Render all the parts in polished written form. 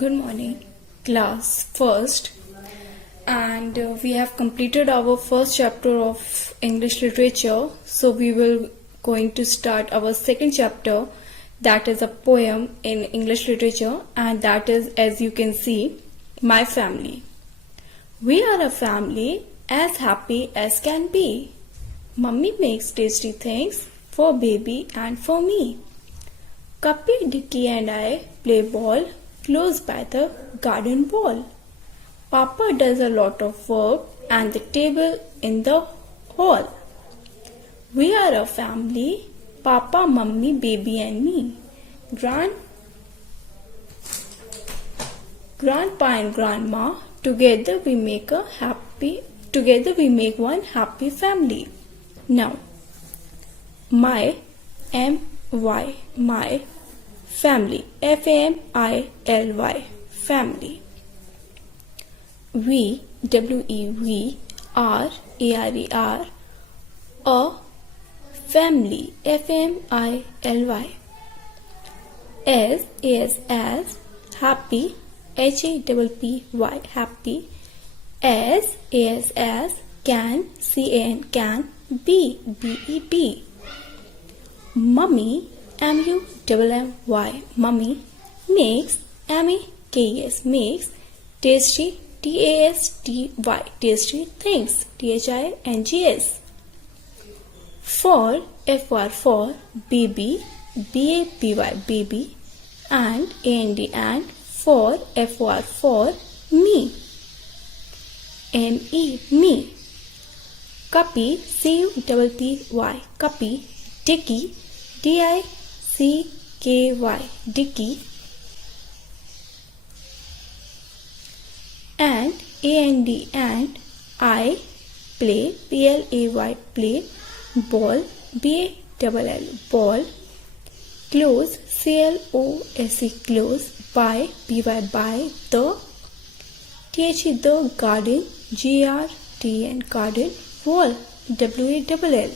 Good morning, class. First, and we have completed our first chapter of English literature. So we will going to start our second chapter, that is a poem in English literature, and that is, as you can see, My Family. We are a family as happy as can be. Mummy makes tasty things for baby and for me. Cuppy, Dicky and I play ball close by the garden wall. Papa does a lot of work and the table in the hall. We are a family, Papa, Mummy, baby and me. Grandpa and Grandma, together we make one happy family. Now, my family, Family. Family. We, are, a family, Family. As, happy, Happy. As, can, Be. Mummy, Mummy, Mummy makes, makes tasty, tasty things, Things. For, baby, baby, and, for, me, me. Cuppy, Cuppy, Dicky, Dicky, and, and I play, play, ball, ball, close, close, by, the garden, garden, wall, wall.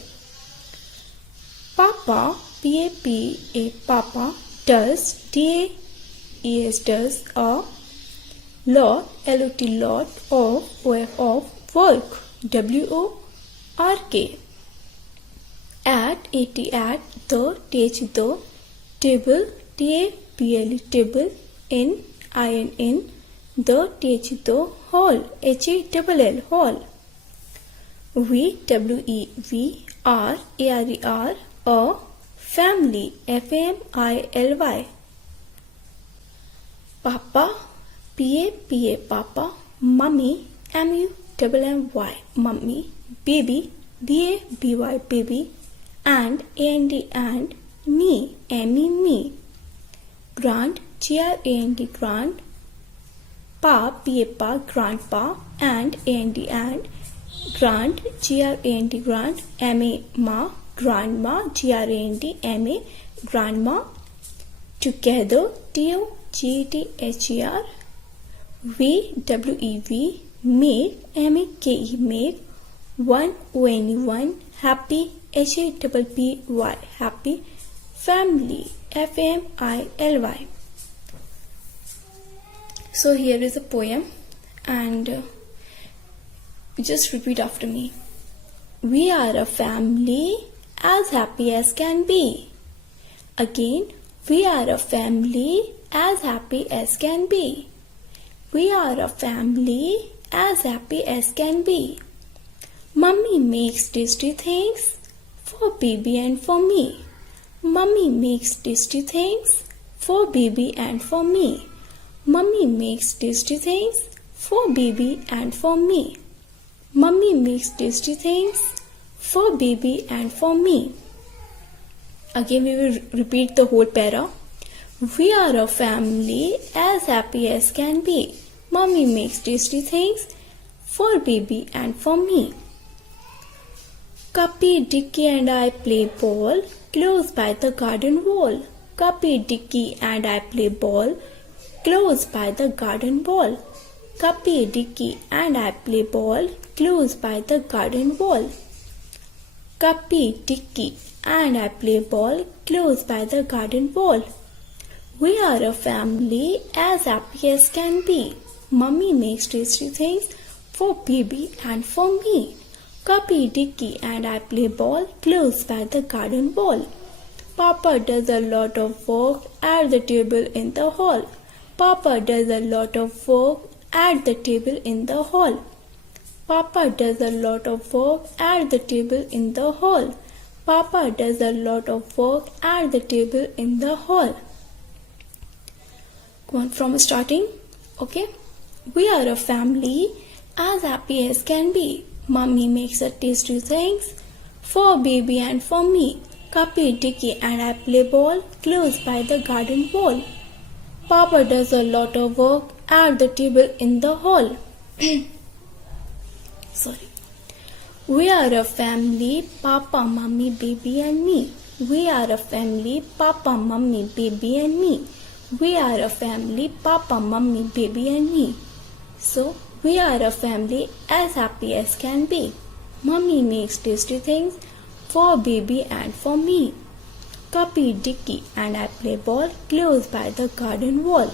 Papa, Papa, does, does a lot, lot of work, work. At, the, table, table, in, the, hall, hall. We, are, a family, Family. Papa, Papa, Mummy, Mummy, Mummy, baby, baby, and, me, me. Grand, grand, Pa, grandpa, and, grand, grand, ma, grandma, grandma. Together, TOGTHER. We, make, make, one, happy, happy, family, Family. So here is a poem, and just repeat after me. We are a family as happy as can be. Again, we are a family as happy as can be. We are a family as happy as can be. Mummy makes tasty things for baby and for me. Mummy makes tasty things for baby and for me. Mummy makes tasty things for baby and for me. Mummy makes tasty things for baby and for me. Again, we will repeat the whole para. We are a family as happy as can be. Mummy makes tasty things for baby and for me. Cuppy, Dicky and I play ball close by the garden wall. Cuppy, Dicky and I play ball close by the garden wall. Cuppy, Dicky and I play ball close by the garden wall. Cuppy, Dicky and I play ball close by the garden wall. We are a family as happy as can be. Mummy makes tasty things for baby and for me. Cuppy, Dicky and I play ball close by the garden wall. Papa does a lot of work at the table in the hall. Papa does a lot of work at the table in the hall. Papa does a lot of work at the table in the hall. Papa does a lot of work at the table in the hall. Go on from starting. Okay. We are a family as happy as can be. Mummy makes a tasty things for baby and for me. Cuppy, Dicky and I play ball close by the garden wall. Papa does a lot of work at the table in the hall. Sorry. We are a family, Papa, Mummy, baby and me. We are a family, Papa, Mummy, baby and me. We are a family, Papa, Mummy, baby and me. So, we are a family as happy as can be. Mummy makes tasty things for baby and for me. Cuppy, Dicky and I play ball close by the garden wall.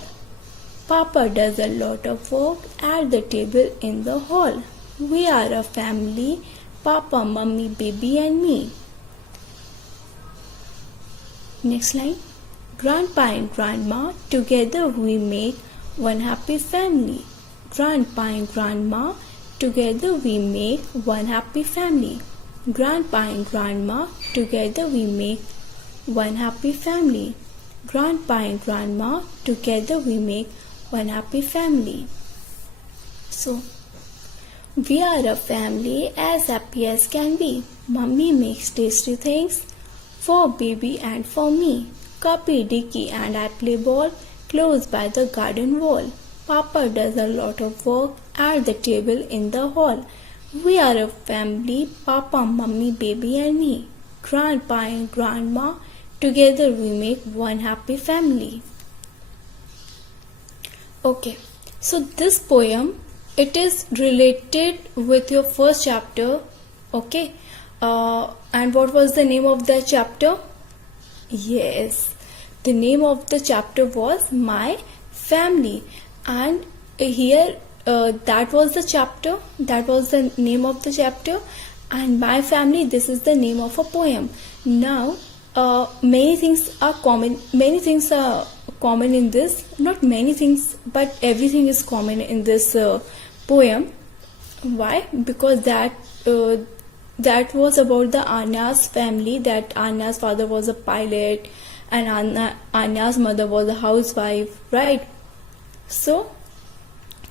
Papa does a lot of work at the table in the hall. We are a family, Papa, Mummy, baby and me. Next line. Grandpa and Grandma, together we make one happy family. Grandpa and Grandma, together we make one happy family. Grandpa and Grandma, together we make one happy family. Grandpa and Grandma, together we make one happy family. So, we are a family as happy as can be. Mummy makes tasty things for baby and for me. Cuppy, Dicky and I play ball close by the garden wall. Papa does a lot of work at the table in the hall. We are a family, Papa, Mummy, baby and me. Grandpa and Grandma, together we make one happy family. Okay, so this poem, it is related with your first chapter. Okay, and what was the name of that chapter? Yes, the name of the chapter was My Family, and here that was the chapter, that was the name of the chapter, and My Family, this is the name of a poem. Now many things are common in this, not many things but everything is common in this poem. Why? Because that was about the Anya's family, that Anya's father was a pilot and Anya's mother was a housewife, right? So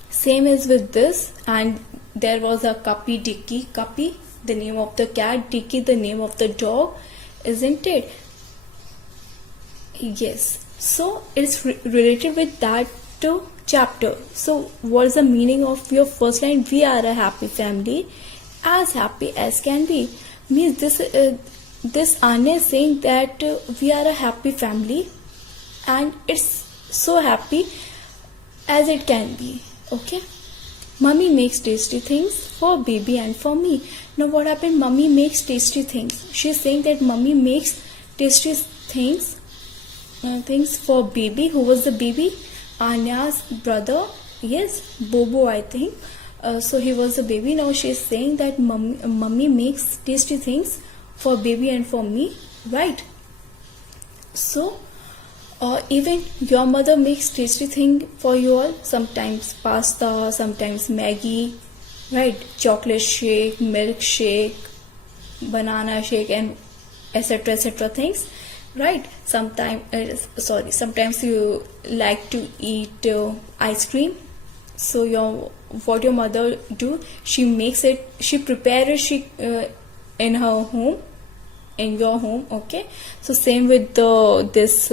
same is with this, and there was a Cuppy, Dicky, Cuppy the name of the cat, Dicky the name of the dog, isn't it? Yes, so it's related with that chapter. So what's the meaning of your first line? We are a happy family as happy as can be. Means this Anya is saying that we are a happy family and it's so happy as it can be. Okay, Mummy makes tasty things for baby and for me. Now what happened? Mummy makes tasty things. She's saying that Mummy makes tasty things for baby. Who was the baby? Anya's brother. Yes, Bobo, I think. So he was a baby. Now she's saying that mummy makes tasty things for baby and for me, right? So even your mother makes tasty thing for you all. Sometimes pasta, sometimes Maggie, right? Chocolate shake, milk shake, banana shake, and etc. things, right? Sometimes you like to eat ice cream. So what your mother do? She makes it. She prepares it. In her home, in your home. Okay. So same with this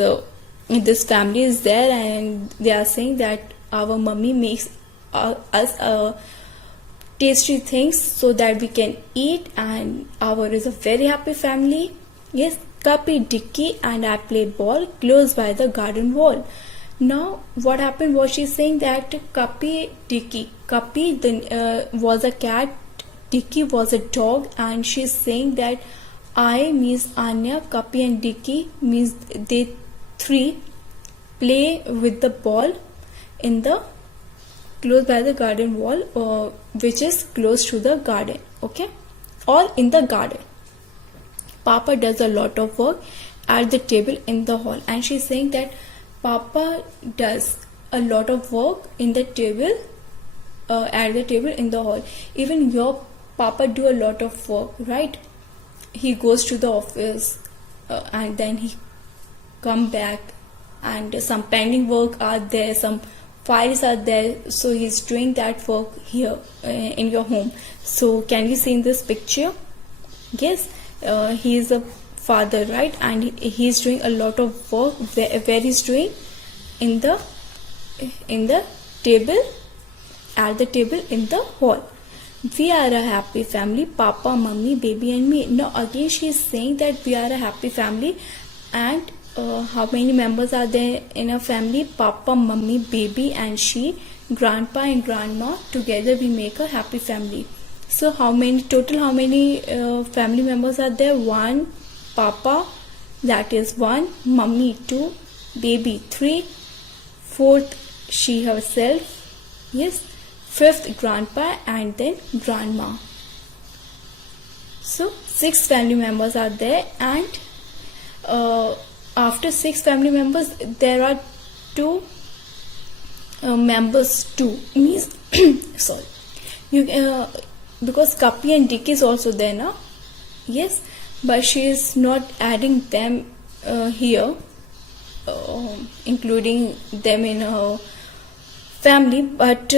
family is there, and they are saying that our mummy makes us tasty things so that we can eat, and our is a very happy family. Yes, Cuppy, Dicky and I play ball close by the garden wall. Now what happened was she's saying that Cuppy, Dicky, Cuppy was a cat, Dicky was a dog, and she's saying that I means Anya, Cuppy and Dicky means they three play with the ball in the close by the garden wall, which is close to the garden, okay, or in the garden. Papa does a lot of work at the table in the hall, and she's saying that Papa does a lot of work in the table, at the table in the hall. Even your Papa do a lot of work, right? He goes to the office, and then he come back, and some pending work are there, some files are there, so he's doing that work here, in your home. So can you see in this picture? Yes, he is a father, right? And he's doing a lot of work where he's doing in the table, at the table in the hall. We are a happy family, Papa, Mummy, baby and me. Now again she is saying that we are a happy family, and how many members are there in a family? Papa, Mummy, baby and she, grandpa and grandma. Together we make a happy family. So how many family members are there? 1, Papa, that is 1, Mummy 2, baby 3, 4th she herself, yes, 5th grandpa and then grandma. So 6 family members are there, and after 6 family members there are 2 members too, means sorry, you because Kappy and Dick is also there now, yes, but she is not adding them here, including them in her family, but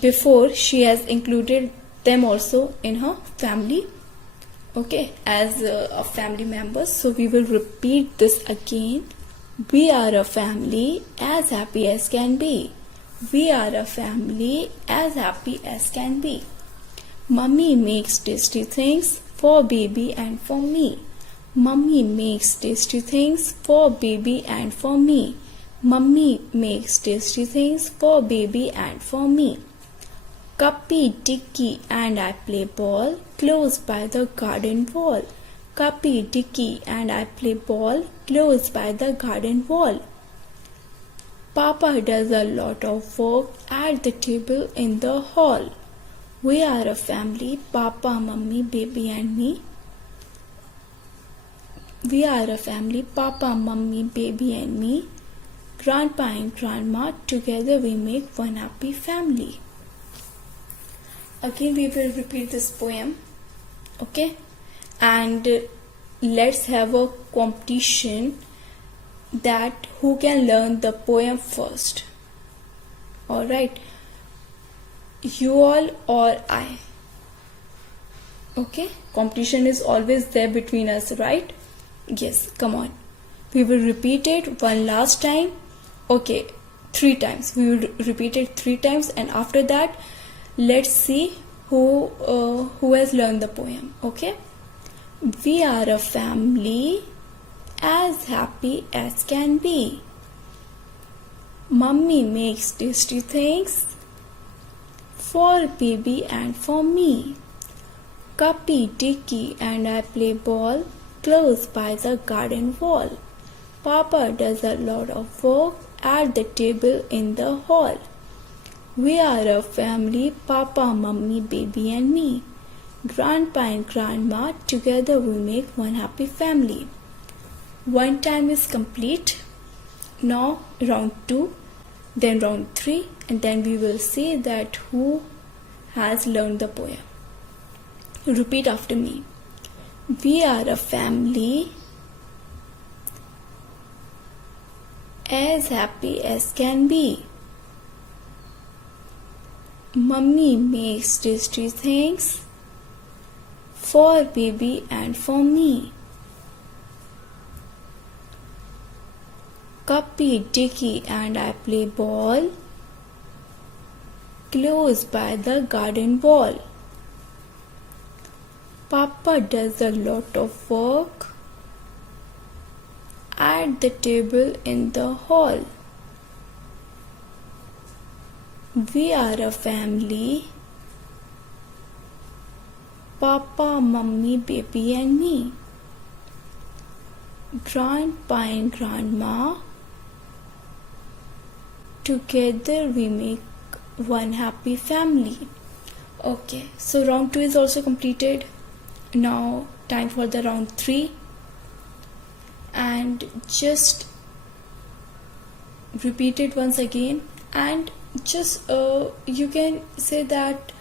before she has included them also in her family, okay, as a family members. So we will repeat this again. We are a family as happy as can be. We are a family as happy as can be. Mummy makes tasty things for baby and for me. Mummy makes tasty things for baby and for me. Mummy makes tasty things for baby and for me. Kappy, Dicky and I play ball close by the garden wall. Kappy, Dicky and I play ball close by the garden wall. Papa does a lot of work at the table in the hall. We are a family, Papa, Mummy, baby and me. We are a family, Papa, Mummy, baby and me. Grandpa and grandma, together we make one happy family. Again we will repeat this poem, okay, and let's have a competition that who can learn the poem first. Alright, you all or I, okay, competition is always there between us, right? Yes, come on, we will repeat it one last time, okay, 3 times. We will repeat it 3 times, and after that let's see who has learned the poem, okay. We are a family as happy as can be. Mummy makes tasty things for baby and for me. Kappy, Dicky and I play ball close by the garden wall. Papa does a lot of work at the table in the hall. We are a family, Papa, Mummy, baby and me. Grandpa and grandma, together we make one happy family. One time is complete. Now round 2, then round 3, and then we will see that who has learned the poem. Repeat after me. We are a family as happy as can be. Mummy makes tasty things for baby and for me. Kappy, Dicky and I play ball close by the garden wall. Papa does a lot of work at the table in the hall. We are a family, Papa, Mummy, baby and me. Grandpa and grandma, Together we make one happy family. Okay, so round 2 is also completed. Now time for the round 3, and just repeat it once again, and just you can say that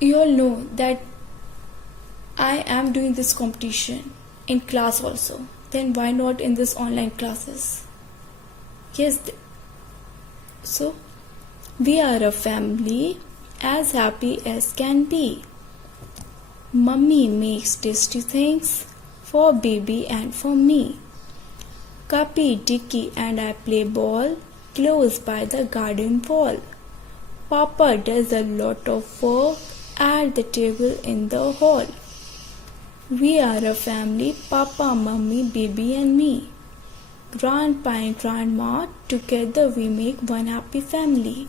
you all know that I am doing this competition in class also, then why not in this online classes? Yes, so we are a family as happy as can be. Mummy makes tasty things for baby and for me. Cuppy, Dicky and I play ball close by the garden wall. Papa does a lot of work at the table in the hall. We are a family, Papa, Mummy, baby and me. Grandpa and Grandma, together we make one happy family.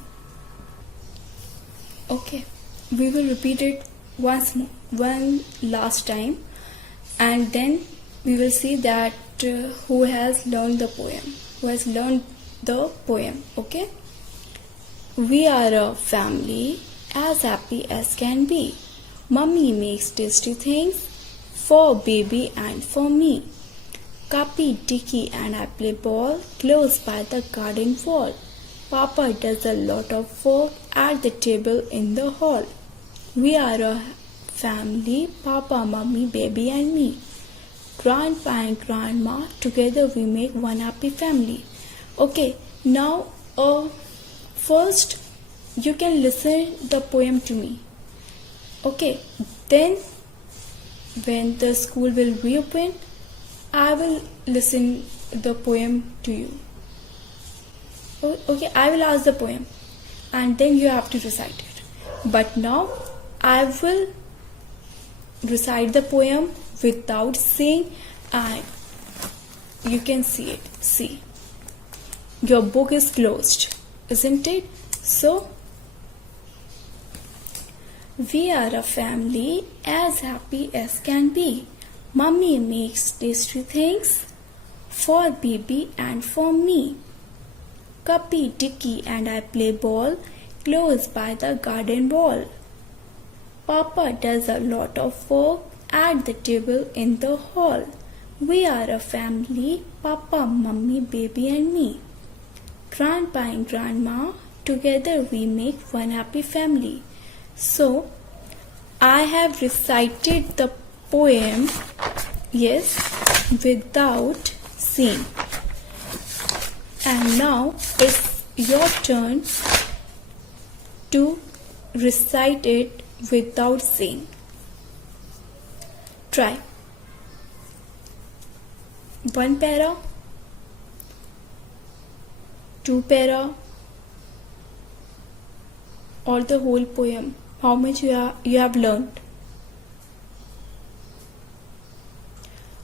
Okay, we will repeat it one last time, and then we will see that who has learned the poem, okay? We are a family as happy as can be. Mummy makes tasty things for baby and for me. Cuppy, Dicky and I play ball close by the garden wall. Papa does a lot of work at the table in the hall. We are a family, Papa, Mummy, baby and me. Grandpa and Grandma, together we make one happy family. Okay, now first you can listen the poem to me. Okay, then when the school will reopen, I will listen the poem to you. Okay, I will ask the poem and then you have to recite it. But now I will recite the poem without saying, and you can see it. See, your book is closed, isn't it? So we are a family as happy as can be. Mummy makes tasty things for baby and for me. Cuppy, Dicky and I play ball close by the garden wall. Papa does a lot of work at the table in the hall. We are a family, Papa, Mummy, baby and me. Grandpa and Grandma, together we make one happy family. So, I have recited the poem, yes, without saying. And now it's your turn to recite it without saying. Try. One para, two para, or the whole poem. How much you have learned.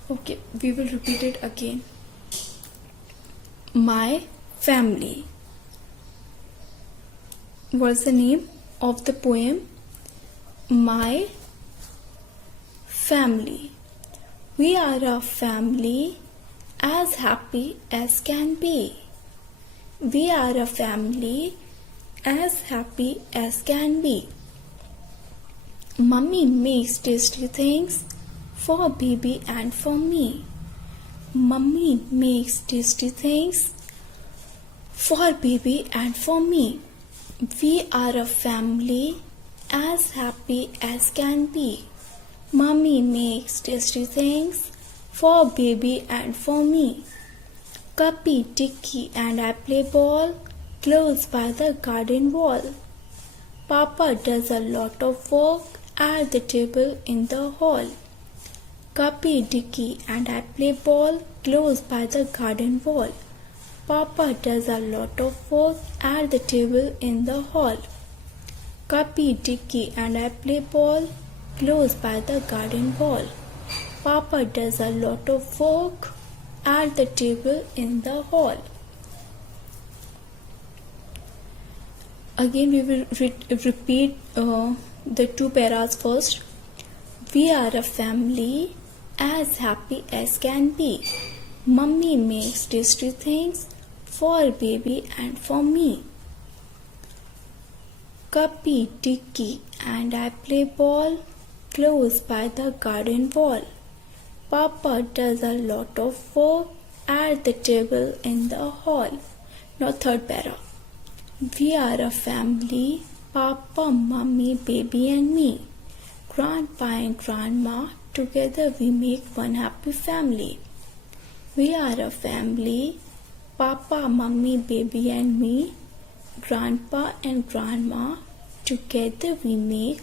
Okay, we will repeat it again. My family. What's the name of the poem? My family. We are a family as happy as can be. We are a family as happy as can be. Mummy makes tasty things for baby and for me. Mummy makes tasty things for baby and for me. We are a family as happy as can be. Mummy makes tasty things for baby and for me. Cuppy, Dicky and I play ball close by the garden wall. Papa does a lot of work at the table in the hall. Cuppy, Dicky and I play ball close by the garden wall. Papa does a lot of work at the table in the hall. Cuppy, Dicky and I play ball close by the garden wall. Papa does a lot of work at the table in the hall. Again we will repeat the two paras first. We are a family as happy as can be. Mummy makes tasty things for baby and for me. Cuppy, Dicky and I play ball close by the garden wall. Papa does a lot of work at the table in the hall. Now third para. We are a family, Papa, Mummy, baby and me. Grandpa and Grandma, together we make one happy family. We are a family, Papa, Mummy, baby and me. Grandpa and Grandma, together we make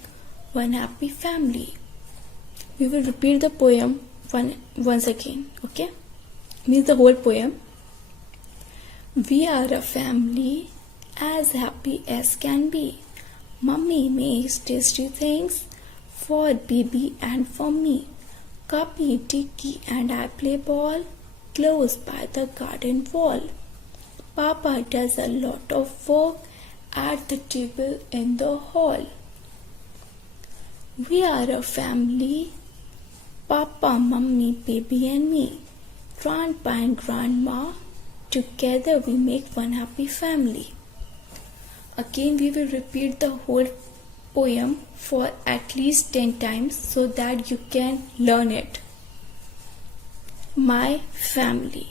one happy family. We will repeat the poem once again, okay? Means the whole poem. We are a family as happy as can be. Mummy makes tasty things for baby and for me. Cuppy, Dicky and I play ball close by the garden wall. Papa does a lot of work at the table in the hall. We are a family, Papa, Mummy, baby and me. Grandpa and Grandma, together we make one happy family. Again we will repeat the whole poem for at least 10 times so that you can learn it. My family.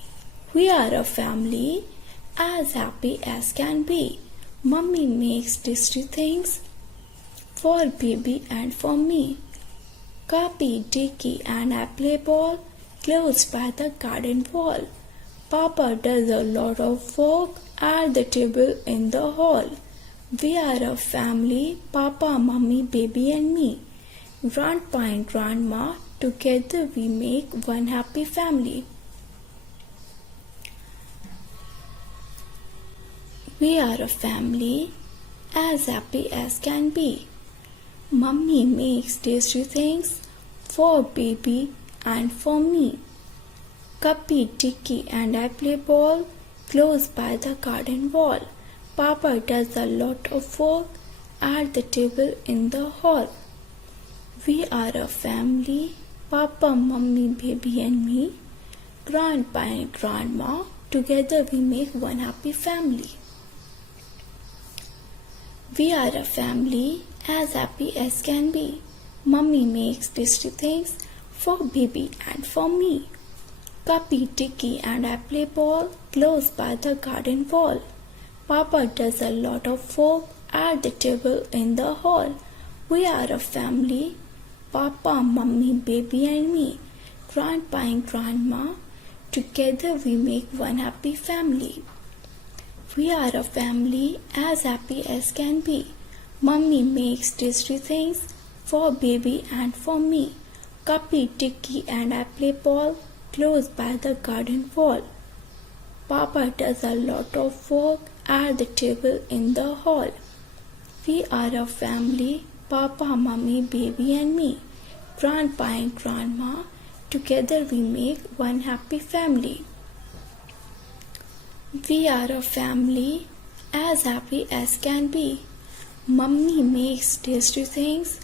We are a family as happy as can be. Mummy makes tasty things for baby and for me. Cuppy, Dicky and I play ball close by the garden wall. Papa does a lot of work at the table in the hall. We are a family, Papa, Mummy, baby and me. Grandpa and Grandma, together we make one happy family. We are a family as happy as can be. Mummy makes tasty things for baby and for me. Cuppy, Dicky and I play ball close by the garden wall. Papa does a lot of work at the table in the hall. We are a family, Papa, Mummy, baby and me. Grandpa and Grandma, together we make one happy family. We are a family as happy as can be. Mummy makes tasty things for baby and for me. Cuppy, Dicky and I play ball close by the garden wall. Papa does a lot of work at the table in the hall. We are a family, Papa, Mummy, baby and me. Grandpa and Grandma, together we make one happy family. We are a family as happy as can be. Mummy makes tasty things for baby and for me. Cuppy, Dicky and I play ball close by the garden wall. Papa does a lot of work at the table in the hall. We are a family, Papa, Mummy, baby and me. Grandpa and Grandma, together we make one happy family. We are a family as happy as can be. Mummy makes tasty things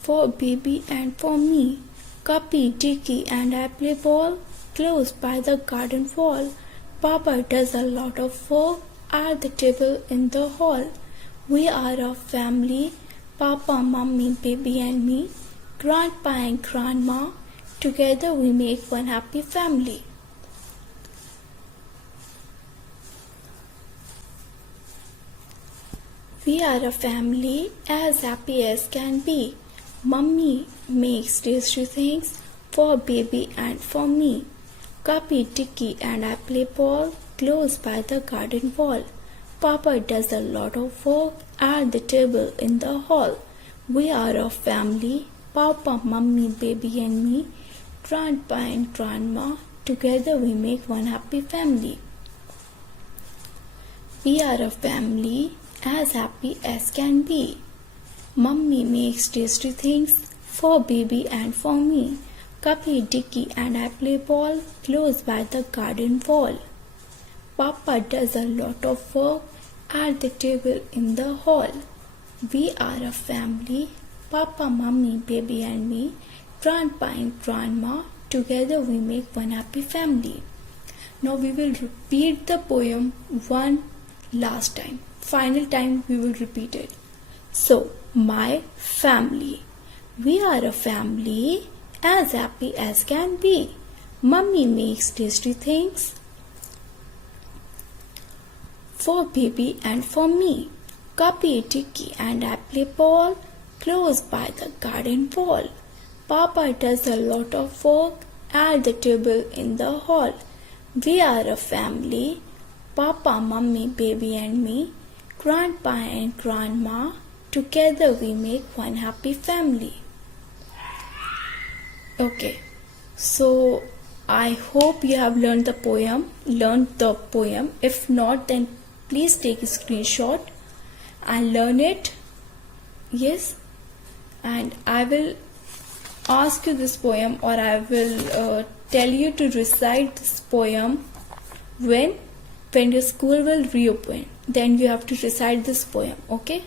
for baby and for me. Cuppy, Dicky and I play ball close by the garden wall. Papa does a lot of work at the table in the hall. We are a family, Papa, Mummy, baby and me. Grandpa and Grandma, together we make one happy family. We are a family as happy as can be. Mummy makes tasty things for baby and for me. Cuppy, Dicky and I play ball close by the garden wall. Papa does a lot of work at the table in the hall. We are a family, Papa, Mummy, baby and me. Grandpa and Grandma, together we make one happy family. We are a family as happy as can be. Mummy makes tasty things for baby and for me. Cuppy, Dicky and I play ball close by the garden wall. Papa does a lot of work at the table in the hall. We are a family, Papa, Mummy, baby and me. Grandpa and Grandma, together we make one happy family. Now we will repeat the poem one last time. Final time we will repeat it. So, my family. We are a family as happy as can be. Mummy makes tasty things for baby and for me. Copy, Ticky and I play ball close by the garden wall. Papa does a lot of work at the table in the hall. We are a family, Papa, Mummy, baby and me, Grandpa and Grandma. Together we make one happy family. Okay, so I hope you have learned the poem. If not, then please take a screenshot and learn it. Yes, and I will ask you this poem, or I will tell you to recite this poem when your school will reopen. Then you have to recite this poem. Okay.